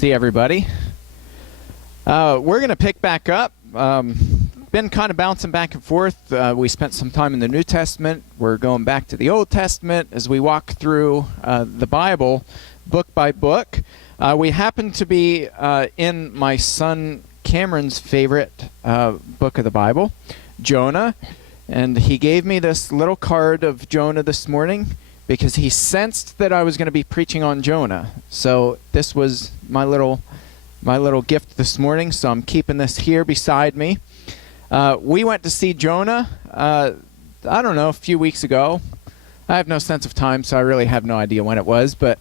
See everybody. We're going to pick back up. Been kind of bouncing back and forth. We spent some time in the New Testament. We're going back to the Old Testament as we walk through the Bible book by book. We happen to be in my son Cameron's favorite book of the Bible, Jonah. And he gave me this little card of Jonah this morning because he sensed that I was going to be preaching on Jonah. So this was my little gift this morning, so I'm keeping this here beside me. We went to see Jonah, I don't know, a few weeks ago. I have no sense of time, so I really have no idea when it was. But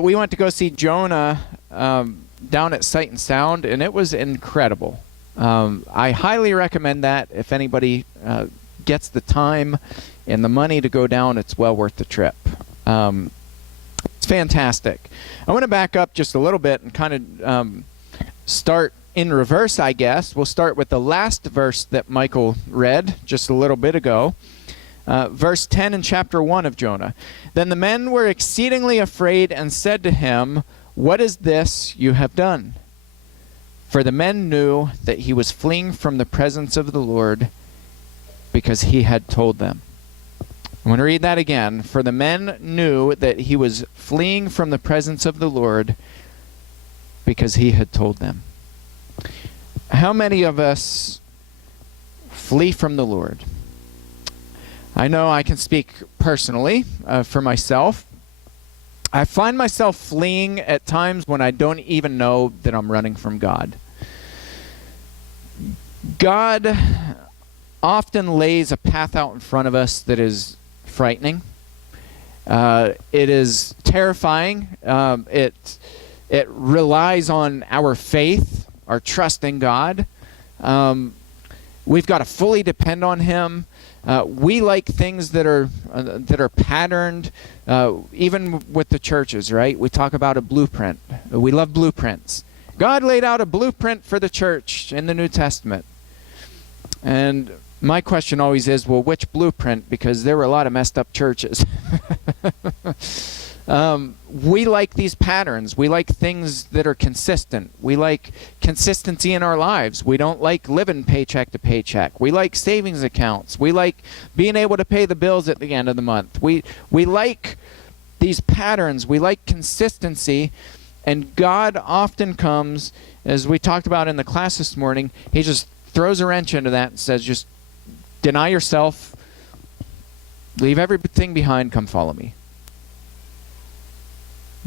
we went to go see Jonah down at Sight and Sound, and it was incredible. I highly recommend that. If anybody gets the time and the money to go down, it's well worth the trip. It's fantastic. I want to back up just a little bit and kind of start in reverse, I guess. We'll start with the last verse that Michael read just a little bit ago. Verse 10 in chapter 1 of Jonah. Then the men were exceedingly afraid and said to him, "What is this you have done?" For the men knew that he was fleeing from the presence of the Lord because he had told them. I'm going to read that again. For the men knew that he was fleeing from the presence of the Lord because he had told them. How many of us flee from the Lord? I know I can speak personally for myself. I find myself fleeing at times when I don't even know that I'm running from God. God often lays a path out in front of us that is frightening. It is terrifying. It relies on our faith, our trust in God. We've got to fully depend on Him. We like things that are patterned, even with the churches, right? We talk about a blueprint. We love blueprints. God laid out a blueprint for the church in the New Testament. And my question always is, well, which blueprint? Because there were a lot of messed up churches. We like these patterns. We like things that are consistent. We like consistency in our lives. We don't like living paycheck to paycheck. We like savings accounts. We like being able to pay the bills at the end of the month. We like these patterns. We like consistency. And God often comes, as we talked about in the class this morning, He just throws a wrench into that and says, just deny yourself, leave everything behind, come follow me.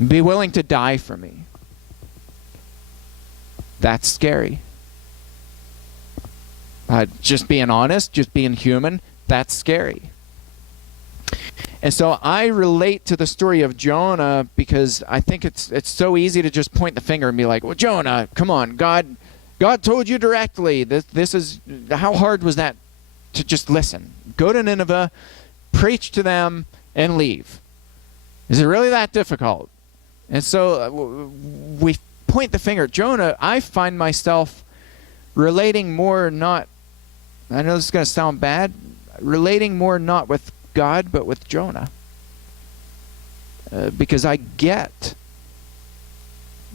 Be willing to die for me. That's scary. Just being honest, just being human, that's scary. And so I relate to the story of Jonah because I think it's so easy to just point the finger and be like, well, Jonah, come on, God told you directly. This is, how hard was that to just listen? Go to Nineveh, preach to them, and leave. Is it really that difficult? And so we point the finger at Jonah. I find myself relating more not, I know this is going to sound bad, relating more not with God but with Jonah. Because I get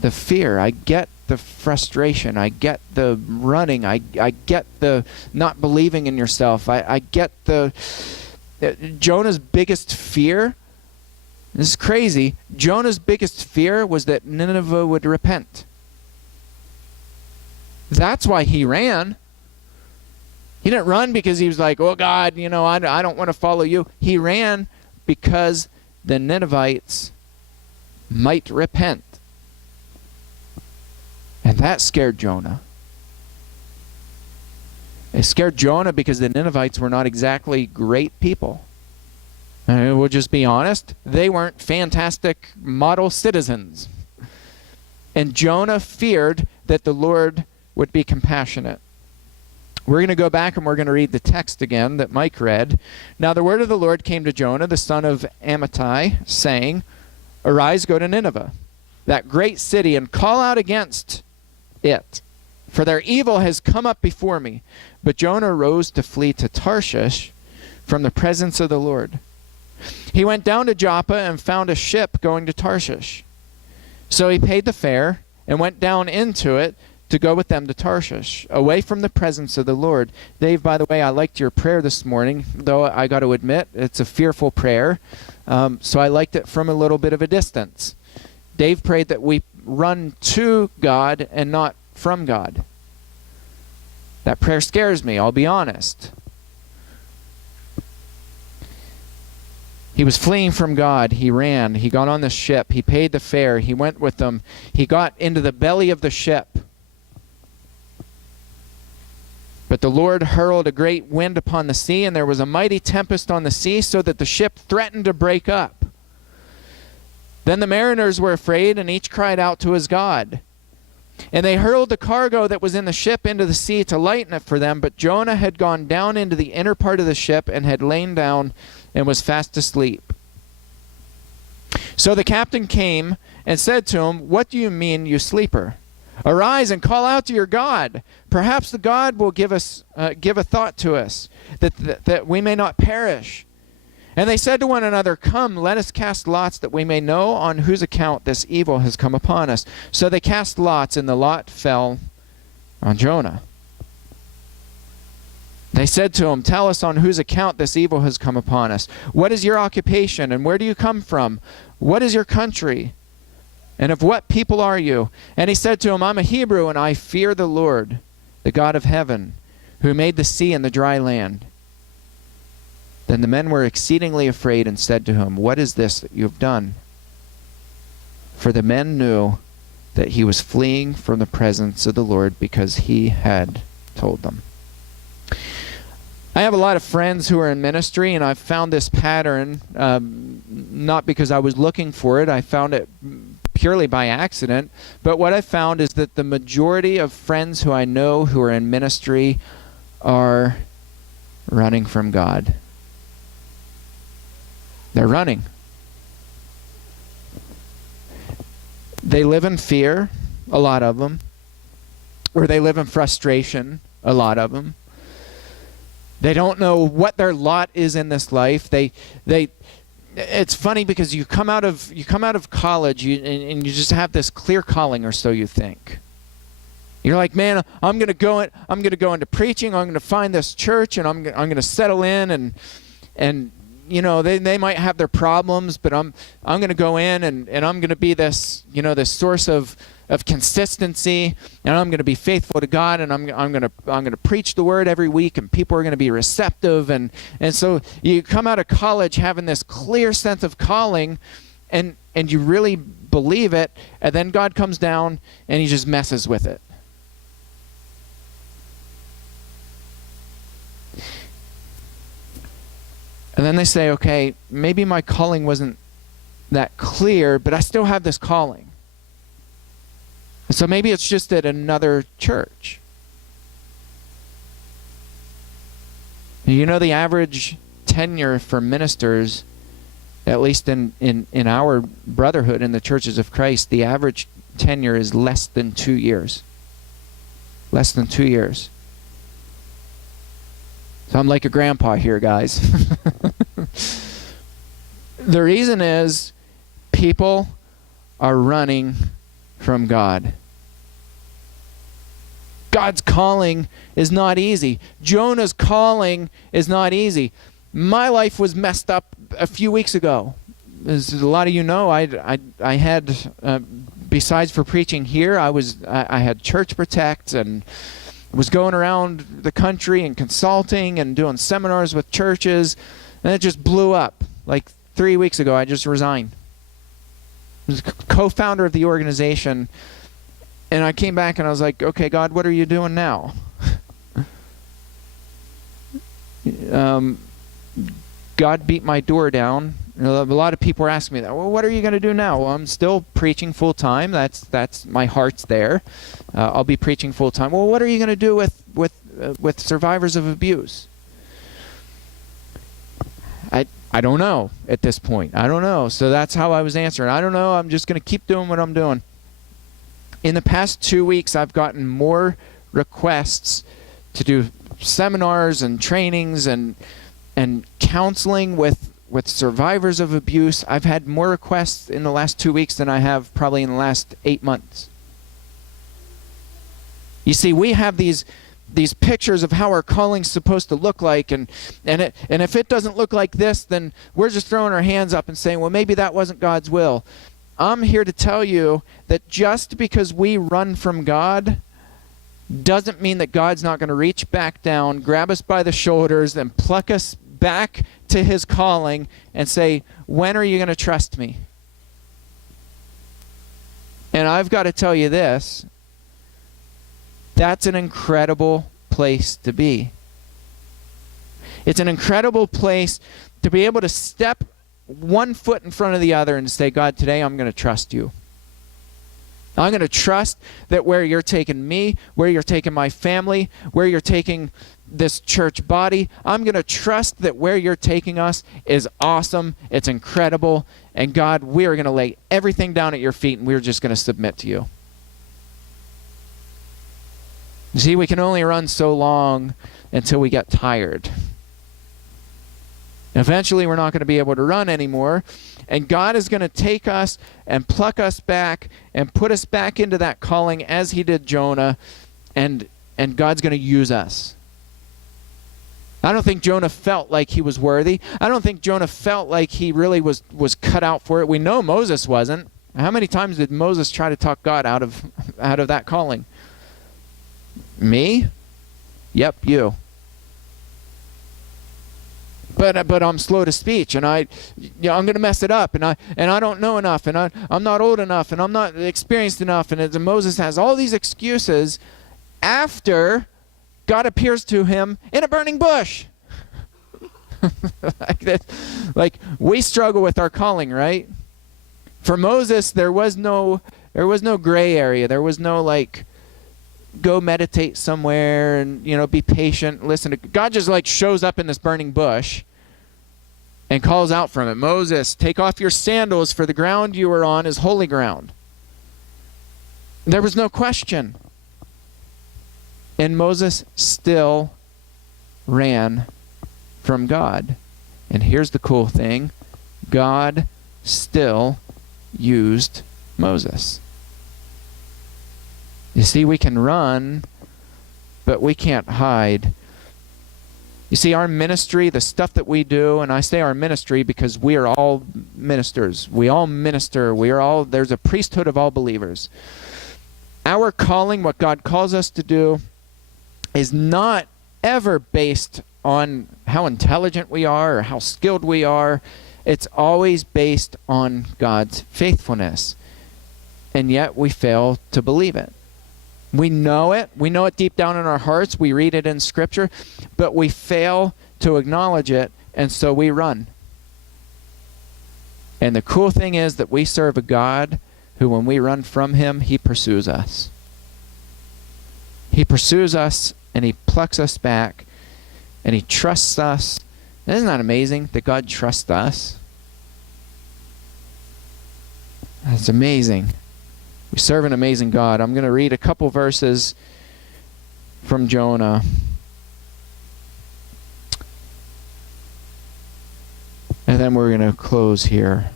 the fear, I get the frustration, I get the running, I get the not believing in yourself, I get the Jonah's biggest fear. This is crazy. Jonah's biggest fear was that Nineveh would repent. That's why he ran. He didn't run because he was like, oh God, I don't want to follow you. He ran because the Ninevites might repent. And that scared Jonah. It scared Jonah because the Ninevites were not exactly great people. We'll just be honest. They weren't fantastic model citizens. And Jonah feared that the Lord would be compassionate. We're going to go back and we're going to read the text again that Mike read. Now the word of the Lord came to Jonah, the son of Amittai, saying, "Arise, go to Nineveh, that great city, and call out against it, for their evil has come up before me." But Jonah rose to flee to Tarshish from the presence of the Lord. He went down to Joppa and found a ship going to Tarshish. So he paid the fare and went down into it to go with them to Tarshish, away from the presence of the Lord. Dave, by the way, I liked your prayer this morning, though I got to admit, it's a fearful prayer. So I liked it from a little bit of a distance. Dave prayed that we run to God and not from God. That prayer scares me, I'll be honest. He was fleeing from God. He ran. He got on the ship. He paid the fare. He went with them. He got into the belly of the ship. But the Lord hurled a great wind upon the sea, and there was a mighty tempest on the sea, so that the ship threatened to break up. Then the mariners were afraid, and each cried out to his God. And they hurled the cargo that was in the ship into the sea to lighten it for them. But Jonah had gone down into the inner part of the ship and had lain down and was fast asleep. So the captain came and said to him, "What do you mean, you sleeper? Arise and call out to your God. Perhaps the God will give a thought to us, that we may not perish." And they said to one another, "Come, let us cast lots, that we may know on whose account this evil has come upon us." So they cast lots, and the lot fell on Jonah. They said to him, "Tell us on whose account this evil has come upon us. What is your occupation, and where do you come from? What is your country? And of what people are you?" And he said to him, "I'm a Hebrew, and I fear the Lord, the God of heaven, who made the sea and the dry land." Then the men were exceedingly afraid and said to him, "What is this that you have done?" For the men knew that he was fleeing from the presence of the Lord, because he had told them. I have a lot of friends who are in ministry, and I've found this pattern, not because I was looking for it. I found it purely by accident. But what I found is that the majority of friends who I know who are in ministry are running from God. They're running. They live in fear, a lot of them. Or they live in frustration, a lot of them. They don't know what their lot is in this life. It's funny because you come out of college and you just have this clear calling, or so you think. You're like, man, I'm going to go into preaching. I'm going to find this church, and I'm going to settle in, and you know, they might have their problems, but I'm going to go in, and I'm going to be this, you know, this source of consistency, and I'm going to be faithful to God, and I'm going to preach the word every week, and people are going to be receptive, and so you come out of college having this clear sense of calling, and you really believe it, and then God comes down and he just messes with it. And then they say, okay, maybe my calling wasn't that clear, but I still have this calling. And so maybe it's just at another church. You know, the average tenure for ministers, at least in our brotherhood in the churches of Christ, the average tenure is less than 2 years. Less than 2 years. So I'm like a grandpa here, guys. The reason is people are running from God. God's calling is not easy. Jonah's calling is not easy. My life was messed up a few weeks ago. As a lot of you know, I had, besides for preaching here, I had Church Protect, and was going around the country and consulting and doing seminars with churches, and it just blew up. Like 3 weeks ago, I just resigned. I was co-founder of the organization, and I came back and I was like, okay, God, what are you doing now? God beat my door down. A lot of people are asking me that. Well, what are you going to do now? Well, I'm still preaching full time. That's my heart's there. I'll be preaching full time. Well, what are you going to do with survivors of abuse? I don't know at this point. I don't know. So that's how I was answering. I don't know. I'm just going to keep doing what I'm doing. In the past 2 weeks, I've gotten more requests to do seminars and trainings and counseling with survivors of abuse. I've had more requests in the last 2 weeks than I have probably in the last 8 months. You see, we have these pictures of how our calling's supposed to look like, and if it doesn't look like this, then we're just throwing our hands up and saying, well, maybe that wasn't God's will. I'm here to tell you that just because we run from God doesn't mean that God's not going to reach back down, grab us by the shoulders, and pluck us back to his calling and say, when are you going to trust me? And I've got to tell you this, that's an incredible place to be. It's an incredible place to be able to step one foot in front of the other and say, God, today I'm going to trust you. I'm going to trust that where you're taking me, where you're taking my family, where you're taking this church body, I'm going to trust that where you're taking us is awesome, it's incredible, and God, we are going to lay everything down at your feet and we're just going to submit to you. You see, we can only run so long until we get tired. Eventually, we're not going to be able to run anymore, and God is going to take us and pluck us back and put us back into that calling as he did Jonah, and God's going to use us. I don't think Jonah felt like he was worthy. I don't think Jonah felt like he really was cut out for it. We know Moses wasn't. How many times did Moses try to talk God out of that calling? Me? Yep, you. But I'm slow to speech, and I'm going to mess it up, and I don't know enough, and I'm not old enough, and I'm not experienced enough, and Moses has all these excuses after God appears to him in a burning bush. Like we struggle with our calling, right? For Moses, there was no gray area. There was no like, go meditate somewhere and be patient. Listen to God. Just like shows up in this burning bush and calls out from it, Moses, take off your sandals, for the ground you are on is holy ground. There was no question. And Moses still ran from God. And here's the cool thing. God still used Moses. You see, we can run, but we can't hide. You see, our ministry, the stuff that we do, and I say our ministry because we are all ministers. We all minister. There's a priesthood of all believers. Our calling, what God calls us to do, is not ever based on how intelligent we are or how skilled we are. It's always based on God's faithfulness. And yet we fail to believe it. We know it. We know it deep down in our hearts. We read it in Scripture, but we fail to acknowledge it, and so we run. And the cool thing is that we serve a God who, when we run from him, he pursues us. He pursues us, and he plucks us back, and he trusts us. And isn't that amazing that God trusts us? That's amazing. We serve an amazing God. I'm going to read a couple verses from Jonah. And then we're going to close here.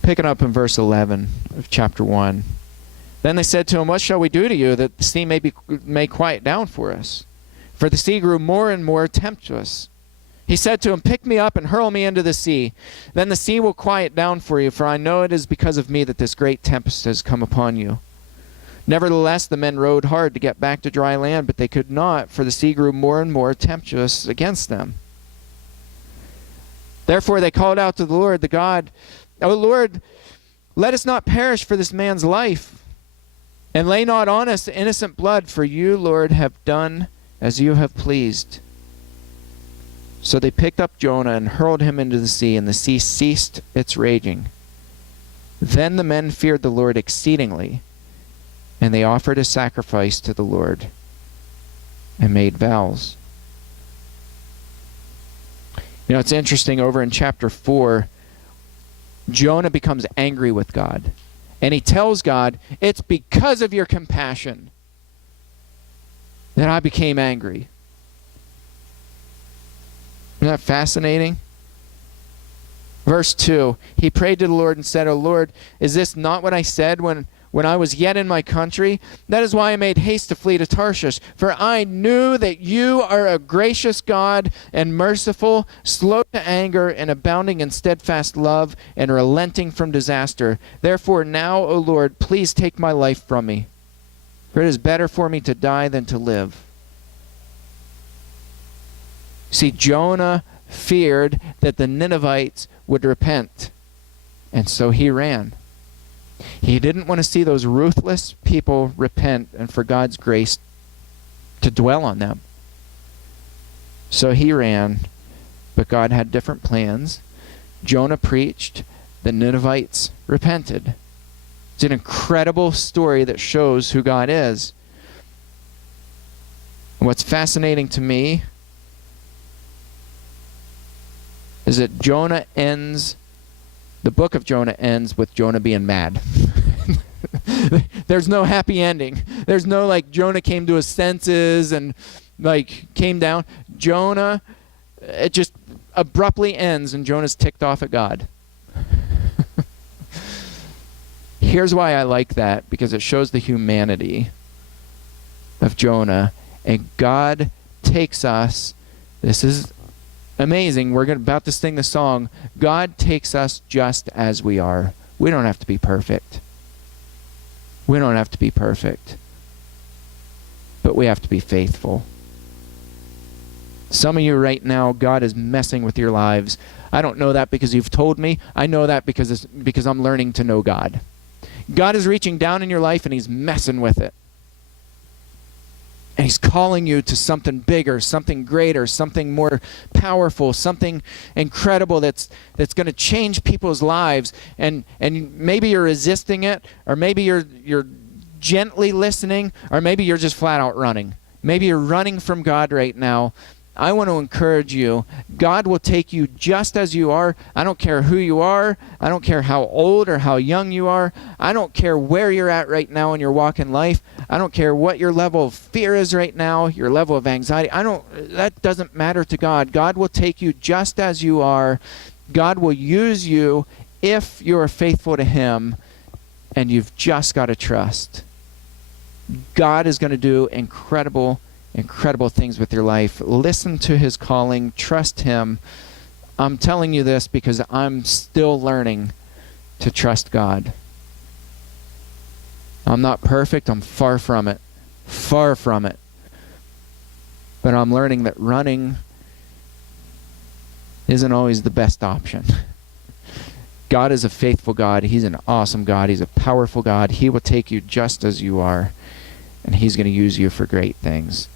Picking up in verse 11 of chapter 1. Then they said to him, what shall we do to you that the sea may quiet down for us? For the sea grew more and more tempestuous. He said to him, pick me up and hurl me into the sea. Then the sea will quiet down for you, for I know it is because of me that this great tempest has come upon you. Nevertheless, the men rowed hard to get back to dry land, but they could not, for the sea grew more and more tempestuous against them. Therefore they called out to the Lord, the God, O Lord, let us not perish for this man's life, and lay not on us innocent blood, for you, Lord, have done as you have pleased. So they picked up Jonah and hurled him into the sea, and the sea ceased its raging. Then the men feared the Lord exceedingly, and they offered a sacrifice to the Lord and made vows. It's interesting, over in chapter 4, Jonah becomes angry with God. And he tells God, it's because of your compassion that I became angry. Isn't that fascinating? Verse 2, he prayed to the Lord and said, O Lord, is this not what I said when when I was yet in my country. That is why I made haste to flee to Tarshish. For I knew that you are a gracious God and merciful, slow to anger, and abounding in steadfast love, and relenting from disaster. Therefore now, O Lord, please take my life from me. For it is better for me to die than to live. See, Jonah feared that the Ninevites would repent, and so he ran. He didn't want to see those ruthless people repent and for God's grace to dwell on them. So he ran, but God had different plans. Jonah preached, the Ninevites repented. It's an incredible story that shows who God is. And what's fascinating to me is that the book of Jonah ends with Jonah being mad. There's no happy ending. There's no like Jonah came to his senses and like came down. Jonah, it just abruptly ends and Jonah's ticked off at God. Here's why I like that, because it shows the humanity of Jonah. And God takes us, this is amazing. We're about to sing the song. God takes us just as we are. We don't have to be perfect. We don't have to be perfect. But we have to be faithful. Some of you right now, God is messing with your lives. I don't know that because you've told me. I know that because I'm learning to know God. God is reaching down in your life and he's messing with it. And he's calling you to something bigger, something greater, something more powerful, something incredible that's going to change people's lives. And maybe you're resisting it, or maybe you're gently listening, or maybe you're just flat out running. Maybe you're running from God right now. I want to encourage you. God will take you just as you are. I don't care who you are. I don't care how old or how young you are. I don't care where you're at right now in your walk in life. I don't care what your level of fear is right now, your level of anxiety. That doesn't matter to God. God will take you just as you are. God will use you if you are faithful to him, and you've just got to trust. God is going to do incredible things with your life. Listen to his calling. Trust him. I'm telling you this because I'm still learning to trust God. I'm not perfect. I'm far from it. Far from it. But I'm learning that running isn't always the best option. God is a faithful God. He's an awesome God. He's a powerful God. He will take you just as you are, and he's going to use you for great things.